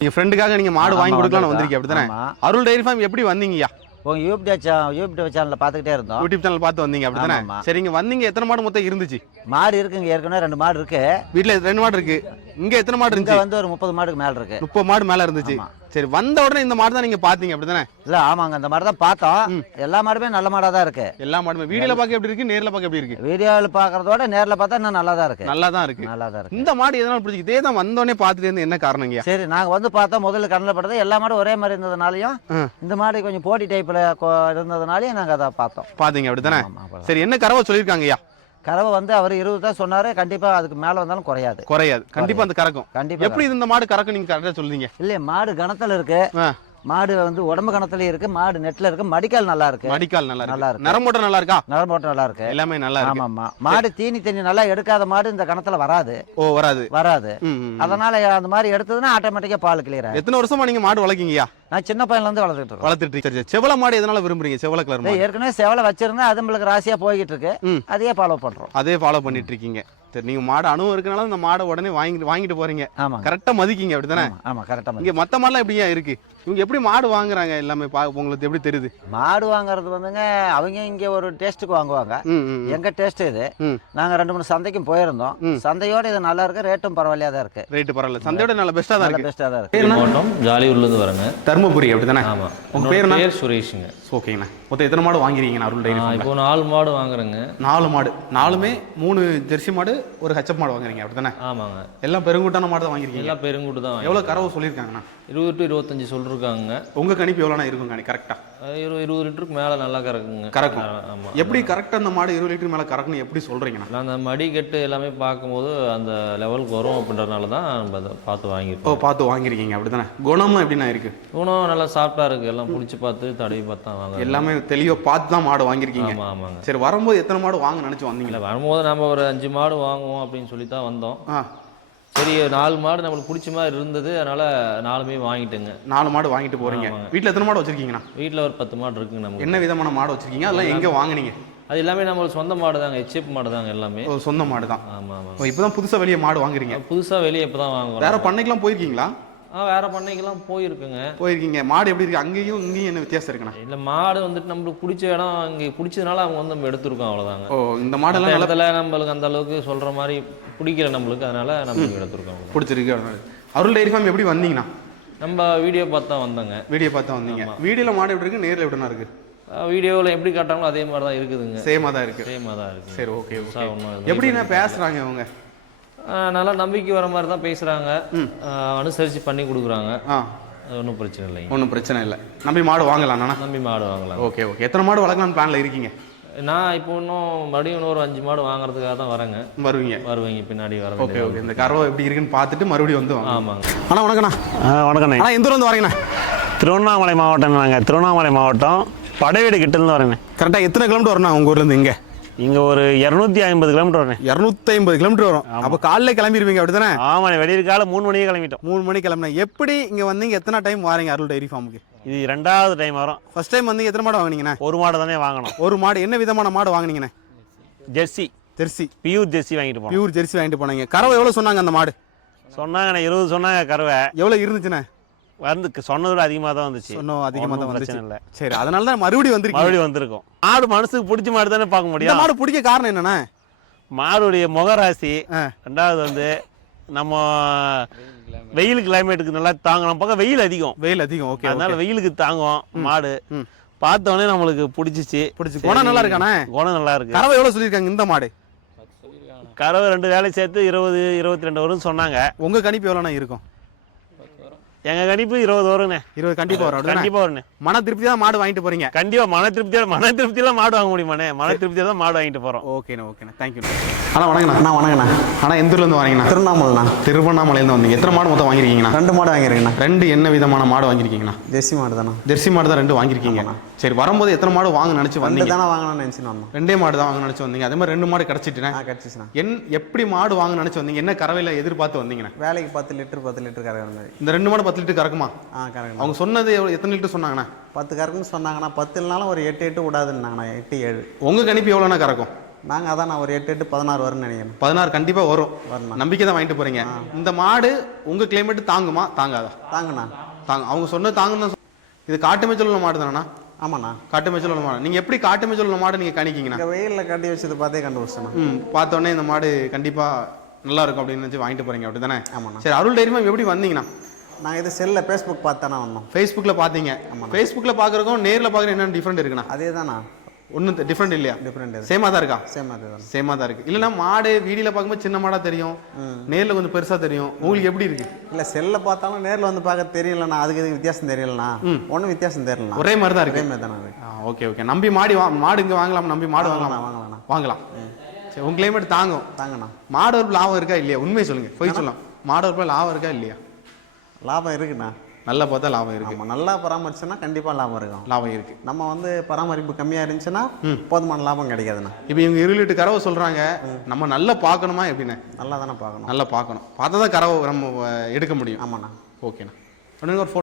நீங்க ஃப்ரெண்டுக்காக நீங்க மாடு வாங்கி கொடுக்கலாம்னு வந்திருக்கீங்க அப்படிதானே? அருள் டைரி ஃபார்ம் எப்படி வந்தீங்கயா? உங்க யூடியூப் சேனல்ல பாத்துக்கிட்டே இருந்தோம். யூடியூப் சேனல் பார்த்து வந்தீங்க அப்படிதானே? சரிங்க, வந்தீங்க. எத்தனை மாடு மொத்தம் இருந்துச்சு? மாடு இருக்குங்க, ஏற்கனவே 2 மாடு இருக்கு. வீட்டுல 2 மாடு இருக்கு. இங்க எத்தனை மாடு இருந்துச்சு? இங்க வந்து ஒரு 30 மாடுக்கு மேல இருக்கு. 30 மாடு மேல இருந்துச்சு. சரி, வந்த உடனே இந்த மாடு தான் நீங்க பாத்தீங்க அப்படிதானே? இல்ல, ஆமாங்க, இந்த மாடு தான் பார்த்தோம். எல்லா மாடுமே நல்ல மாடா தான் இருக்கு. எல்லா மாடுமே வீடியோல பார்க்க எப்படி இருக்கு, நேர்ல பார்க்க எப்படி இருக்கு? வீடியோல பாக்குறதோட நேர்ல பார்த்தா இன்னும் நல்லா தான் இருக்கு. நல்லா தான் இருக்கு. நல்லா தான் இருக்கு. இந்த மாடு எதனால பிடிச்சி? இதே தான் வந்த உடனே பார்த்துட்டு இருந்து என்ன காரணங்க? சரி, நாங்க வந்து பார்த்தா முதல்ல கண்ணில் படுறது எல்லா மாடும் ஒரே மாதிரி இருந்ததுனாலையும் இந்த மாடு கொஞ்சம் போட்டி டைப்ல இருந்ததுனாலையும் நாங்க அதை பார்த்தோம். பாத்தீங்க அப்படிதானே? சரி, என்ன கறவை சொல்லியிருக்காங்கய்யா? கறவை வந்து அவர் 20 தான் சொன்னாரு. கண்டிப்பா அதுக்கு மேல வந்தாலும் குறையாது. கண்டிப்பா அந்த கறக்கும். கண்டிப்பா. எப்படி இந்த மாடு கறக்கும் நீங்க கரெக்டா சொல்றீங்க? இல்ல, மாடு கணத்துல இருக்கு. மாடு வந்து உடம்பு கணத்துலயும் இருக்கு, மாடு நெட்ல இருக்கு. மடிக்கால் நல்லா இருக்கு. நல்லா இருக்கு. நரம்போட்டம் நல்லா இருக்கா? நரம்போட்டம் நல்லா இருக்கு. எல்லாமே நல்லா இருக்கு. ஆமா. மாடு தீனி தண்ணி நல்லா எடுக்காத மாடு இந்த கணத்துல வராது. வராது. அதனால அந்த மாதிரி எடுத்ததுன்னா ஆட்டோமேட்டிக்கா பால் கிளியர் ஆகும். எத்தனை வருஷமா நீங்க மாடு வளர்க்கீங்கயா? நான் சின்ன பையன்ல இருந்து வளர்த்துட்டு இருக்கேன். செவல மாடு எதனால விரும்புறீங்க? செவல கலர் மாடு ஏற்கனவே செவல வச்சிருந்தா அது நம்மளுக்கு ராசியா போய்கிட்டு இருக்கு. அதே ஃபாலோ பண்றோம். அதே ஃபாலோ பண்ணிட்டு இருக்கீங்க. சரி, நீங்க மாடு அனுபவம் இருக்கனால இந்த மாடை உடனே வாங்கிட்டு போறீங்க. கரெக்டா மதிக்கீங்க அப்படிதானே? ஆமா, கரெக்டா. இங்க மத்த மாடுலாம் எப்படியா இருக்கு? இவங்க எப்படி மாடு வாங்குறாங்க? எல்லாமே உங்களுக்கு எப்படி தெரியுது? மாடு வாங்குறது வந்துங்க, அவங்க இங்க ஒரு டேஸ்ட்டுக்கு வாங்குவாங்க. எங்க டேஸ்ட் இது. நாங்க 2-3 சந்தைக்கும் போயிருந்தோம். சந்தையோட இது நல்லா இருக்கு. ரேட்டும் பரவாயில்லையா தான் இருக்கு. ரேட்டு பரவாயில்ல, சந்தையோட நல்ல பெஸ்டா தான் இருக்கு. மாவட்டம் ஜாலியூர்ல இருந்து வரேங்க. தர்மபுரி அப்படிதானே? ஆமா. உங்க பேர் சுரேஷுங்க. ஓகேங்கண்ணா. மொத்தம் எத்தனை மாடு வாங்கிருக்கீங்க அருள் டைரி ஃபார்ம்ல? இப்போ 4 மாடு வாங்குறேங்க. 4 மாடு. 4மே 3 ஜெர்சி மாடு, ஒரு ஹெச்எப் மாடு வாங்குறீங்க அப்படிதானே? ஆமாங்க. எல்லாம் பெருங்குட்டான மாடு தான் வாங்கிருக்கீங்க? எல்லாம் பெருங்குட்டு தான். எவ்வளவு கறவை சொல்லிருக்காங்கண்ணா? 20 to 25 சொல்லிருக்காங்க. உங்க கணிப்பு எவ்வளோண்ணா இருக்குங்க கரெக்டா? 20 லிட்டருக்கு மேல நல்லா கறக்குங்க. கறக்கும். எப்படி கரெக்டா அந்த மாடு 20 லிட்டர் மேல கறக்குன்னு எப்படி சொல்றீங்கண்ணா? அந்த மடி கட்டு எல்லாமே பார்க்கும்போது அந்த லெவலுக்கு வரும் அப்படின்றதுனால தான் நம்ம அதை பார்த்து வாங்கிருக்கோம். பார்த்து வாங்கிருக்கீங்க அப்படிதானே? குணம்லாம் எப்படிண்ணா இருக்கு? குணம் நல்லா சாஃப்டா இருக்கு. எல்லாம் பிடிச்சி பார்த்து தடவி பார்த்தா வாங்க. எல்லாமே தெளிவா பார்த்து தான் மாடு வாங்கிருக்கீங்க. ஆமாங்க. சரி, வரும்போது எத்தனை மாடு வாங்க நினைச்சு வந்தீங்களா? வரும்போது நம்ம ஒரு 5 மாடு வாங்குவோம் அப்படின்னு சொல்லி தான் வந்தோம். சரி, 4 மாடு நம்மளுக்கு பிடிச்ச மாதிரி இருந்தது. அதனால 4மே வாங்கிட்டுங்க. 4 மாடு வாங்கிட்டு போறீங்க. வீட்டுல எத்தனை மாடு வச்சிருக்கீங்கண்ணா? வீட்டுல ஒரு 10 மாடு இருக்குங்க. நம்ம என்ன விதமான மாடு வச்சிருக்கீங்க? அதெல்லாம் எங்க வாங்குனீங்க? அது எல்லாமே நம்மளுக்கு சொந்த மாடு தாங்க. ஹெச்எப் மாடு தாங்க எல்லாமே. சொந்த மாடு தான். ஆமா. இப்பதான் புதுசா வெளியே மாடு வாங்குறீங்க? புதுசா வெளியே இப்பதான் வாங்குறோம். வேற பண்ணைக்கெல்லாம் போயிருக்கீங்களா? வேற பண்ணைக்கெல்லாம் போயிருக்கீங்க. மாடு எப்படி இருக்கு? அங்கேயும் இங்கேயும் என்ன வித்தியாசம் இருக்குண்ணா? இல்ல, மாடு வந்துட்டு நம்மளுக்கு பிடிச்ச இடம் இங்க பிடிச்சதுனால அவங்க வந்து நம்ம எடுத்துருக்கோம், அவ்வளவுதாங்க. இந்த மாடெல்லாம் இடத்துல நம்மளுக்கு அந்த அளவுக்கு சொல்ற மாதிரி பிடிக்கல நம்மளுக்கு, அதனால நம்ம எடுத்துருக்கோம். பிடிச்சிருக்கு. அருள் டைரி ஃபார்ம் எப்படி வந்தீங்கண்ணா? நம்ம வீடியோ பார்த்தா வந்தோங்க. வீடியோ பார்த்தா வந்தீங்க. வீடியோல மாடு எப்படி இருக்கு, நேர்ல எப்படிண்ணா இருக்கு? வீடியோவில் எப்படி காட்டாங்களோ அதே மாதிரி தான் இருக்குதுங்க. சேமா தான் இருக்கு. சரி, ஓகே. எப்படிண்ணா பேசுறாங்க அவங்க? நல்லா நம்பிக்கை வர மாதிரி தான் பேசுறாங்க. அனுசரித்து பண்ணி கொடுக்குறாங்க. ஒன்றும் பிரச்சனை இல்லை. ஒன்றும் பிரச்சனை இல்லை. நம்பி மாடு வாங்கலாம். நம்பி மாடு வாங்கலாம். ஓகே. எத்தனை மாடு வளர்க்கலாம்னு பிளான்ல இருக்கீங்க? நான் இப்போ இன்னும் மறுபடியும் ஒரு 5 மாடு வாங்குறதுக்காக தான் வரேங்க. வருவீங்க பின்னாடி வர. ஓகே. இந்த கறவை எப்படி இருக்குன்னு பார்த்துட்டு மறுபடியும் வந்து வாங்க. ஆமாங்க. அண்ணா வணக்கண்ணா. வணக்கண்ணே. எந்த ஊர்ல இருந்து வரீங்கண்ணா? திருவண்ணாமலை மாவட்டம். நாங்கள் திருவண்ணாமலை மாவட்டம் படைவீடு கிட்ட இருந்து வரேண்ணே. கரெக்டாக எத்தனை கிலோமீட்டர் வரணும் உங்க ஊர்ல இருந்து? இங்கே ஒரு 250 கிலோமீட்டர் வரேன். 250 கிலோமீட்டர் வரும். அப்போ காலைல கிளம்பிடுவீங்க அப்படிதானே? ஆமாண்ணே. வெளியே காலை 3 மணிக்கு கிளம்பிட்டோம். 3 மணிக்கு கிளம்பினா எப்படி இங்கே வந்தீங்க? எத்தனை டைம் வாரீங்க அருள் டைரி ஃபார்முக்கு? இது 2வது டைம் வரும். ஃபர்ஸ்ட் டைம் வந்தீங்க எத்தனை மாடு வாங்கினீங்கண்ணா? ஒரு மாடு தானே வாங்கணும். ஒரு மாடு. என்ன விதமான மாடு வாங்கினீங்கண்ணே? ஜெர்சி. பியூர் ஜெர்சி வாங்கிட்டு போனோம். பியூர் ஜெர்சி வாங்கிட்டு போனீங்க. கறவை எவ்வளோ சொன்னாங்க அந்த மாடு? சொன்னாங்கண்ணே 20 சொன்னாங்க. கறவை எவ்வளோ இருந்துச்சுண்ணே? சொன்னதோட அதிகமாக தான் வந்துச்சு. அதிகமாக தான் வந்துச்சு. இல்லை, சரி, அதனால தான் மறுபடியும் வந்திருக்கோம். மாடு மனசுக்கு பிடிச்ச மாடு தானே பார்க்க முடியும். மாடு பிடிக்க காரணம் என்னன்னா மாடுடைய முகராசி. 2வது வந்து நம்ம வெயில் கிளைமேட்டுக்கு நல்லா தாங்கும். நம்ம பக்கம் வெயில் அதிகம். ஓகே. அதனால வெயிலுக்கு தாங்கும் மாடு. பார்த்தோன்னே நம்மளுக்கு பிடிச்சிச்சு. குணம் நல்லா இருக்கானே? குணம் நல்லா இருக்கு. கறவை எவ்வளோ சொல்லியிருக்காங்க இந்த மாடு? கறவை 2 வேலை சேர்த்து 20-22 வரும் சொன்னாங்க. உங்க கணிப்பு எவ்வளோண்ணா இருக்கும்? எங்க கணிப்பு 20 வரும்ண்ணே. 20 கண்டிப்பா வரும். கண்டிப்பா வரும்ண்ணே. மன திருப்தி தான் மாடு வாங்கிட்டு போறீங்க? கண்டிப்பா மன திருப்தியில மாடு வாங்க முடியுமாண்ணே? மன திருப்தியில தான் மாடு வாங்கிட்டு போறோம். ஓகேண்ணா. தேங்க்யூ. அண்ணா வணக்கண்ணா. வணக்கண்ணா. அண்ணா எந்த ஊர்ல இருந்து வரீங்கண்ணா? திருவண்ணாமலையிலேருந்து வந்தீங்க. எத்தனை மாடு மொத்தம் வாங்கிருக்கீங்கண்ணா? 2 மாடு வாங்கிருக்கீங்கண்ணா. 2 என்ன விதமான மாடு வாங்கிருக்கீங்கண்ணா? ஜெர்சி மாடு தானே. ஜெர்சி மாடு தான் 2 வாங்கிருக்கீங்க. சரி, வரும்போது எத்தனை மாடு வாங்க நினைச்சு வந்தீங்க? 2 தானே வாங்கணும்னு நினைச்சு வந்தோம். 2 மாடு தான் வாங்க நினைச்சு வந்தீங்க. அதே மாதிரி 2 மாடு கிடைச்சிட்டுனா? கிடைச்சிச்சுண்ணா. எப்படி மாடு வாங்க நினைச்சு வந்தீங்க? என்ன கறவையில எதிர்பார்த்து வந்தீங்கண்ணா? வேலைக்கு 10 லிட்டர் கறவை மாதிரி. இந்த 2 மாடு 10 லிட்டர் கறக்குமா? கறக்கும். அவங்க சொன்னது எத்தனை லிட்டர் சொன்னாங்கண்ணா? 10 கறக்குன்னு சொன்னாங்கண்ணா. 10 இல்லனாலும் ஒரு 8 விடாதுன்னாங்கண்ணா. 8-7. உங்க கணிப்பு எவ்வளோண்ணா கறக்கும்? நாங்கள் அதான் நான் ஒரு 8 16 வரும்னு நினைக்கிறேன். 16 கண்டிப்பாக வரும். வரணும். நம்பிக்கை தான் வாங்கிட்டு போறீங்க. இந்த மாடு உங்க கிளைமேட் தாங்குமா தாங்காதா? தாங்கண்ணா. தாங்க. அவங்க சொன்ன தாங்கன்னு. இது காட்டு மேய்ச்சல் உள்ள மாடு தானேண்ணா? ஆமாண்ணா. காட்டு மேய்ச்சல் உள்ள மாடு. நீங்க எப்படி காட்டு மேய்ச்சல் உள்ள மாடு நீங்க கணிக்கிங்கண்ணா? இங்கே வெயிலில் கட்டி வச்சது பார்த்தே கண்டுபிடிச்சேண்ணா. பார்த்தோன்னே இந்த மாடு கண்டிப்பா நல்லா இருக்கும் அப்படின்னு நினச்சி வாங்கிட்டு போறீங்க அப்படி தானே? ஆமாண்ணா. சரி, அருள் டைரி ஃபார்ம் எப்படி வந்தீங்கண்ணா? நாங்கள் இது செல்லில் ஃபேஸ்புக் பார்த்தானே வந்தோம். ஃபேஸ்புக்கில் பார்த்தீங்க. ஃபேஸ்புக்கில் பார்க்குறக்கும் நேரில் பார்க்குற என்ன டிஃப்ரெண்ட் இருக்குண்ணா? அதே தானா? ஒன்றும் டிஃப்ரெண்ட் இல்லையா? டிஃப்ரெண்ட் சேமாக தான் இருக்கா? சேம் அதே தான். சேமாக தான் இருக்குது. இல்லைன்னா மாடு வீடியோவில் பார்க்கும்போது சின்ன மாடாக தெரியும், நேரில் கொஞ்சம் பெருசாக தெரியும். உங்களுக்கு எப்படி இருக்கு? இல்லை செல்லில் பார்த்தாலும் நேரில் வந்து பார்க்க தெரியலண்ணா. அதுக்கு இது வித்தியாசம் தெரியலண்ணா. ஒன்றும் வித்தியாசம் தெரியலண்ணா. ஒரே மாதிரி தான் இருக்கு. ஒரே மாதிரி தானே இருக்கு. Okay okay. நம்பி மாடு இங்கே வாங்கலாம். நம்பி மாடு வாங்கலாம். வாங்கலாம்ண்ணா. வாங்கலாம். சரி, உங்க கிளைமேட் தாங்கும். தாங்கண்ணா. மாடு வளர்ப்பு லாபம் இருக்கா இல்லையா? உண்மையை சொல்லுங்க, போய் சொல்லலாம். மாடு வளர்ப்பில் லாபம் இருக்கா இல்லையா? லாபம் இருக்குண்ணா. நல்லா பார்த்தா லாபம் இருக்கு. நம்ம நல்லா பராமரிச்சோன்னா கண்டிப்பாக லாபம் இருக்கும். லாபம் இருக்கு. நம்ம வந்து பராமரிப்பு கம்மியாக இருந்துச்சுன்னா போதுமான லாபம் கிடைக்காதுண்ணா. இப்போ இவங்க 7 லிட்டர் கறவை சொல்றாங்க. நம்ம நல்லா பார்க்கணுமா எப்படின்னு? நல்லா தானே பார்க்கணும். நல்லா பார்க்கணும். பார்த்தா தான் கறவை நம்ம எடுக்க முடியும். ஆமாண்ணா. ஓகேண்ணா. ஒரு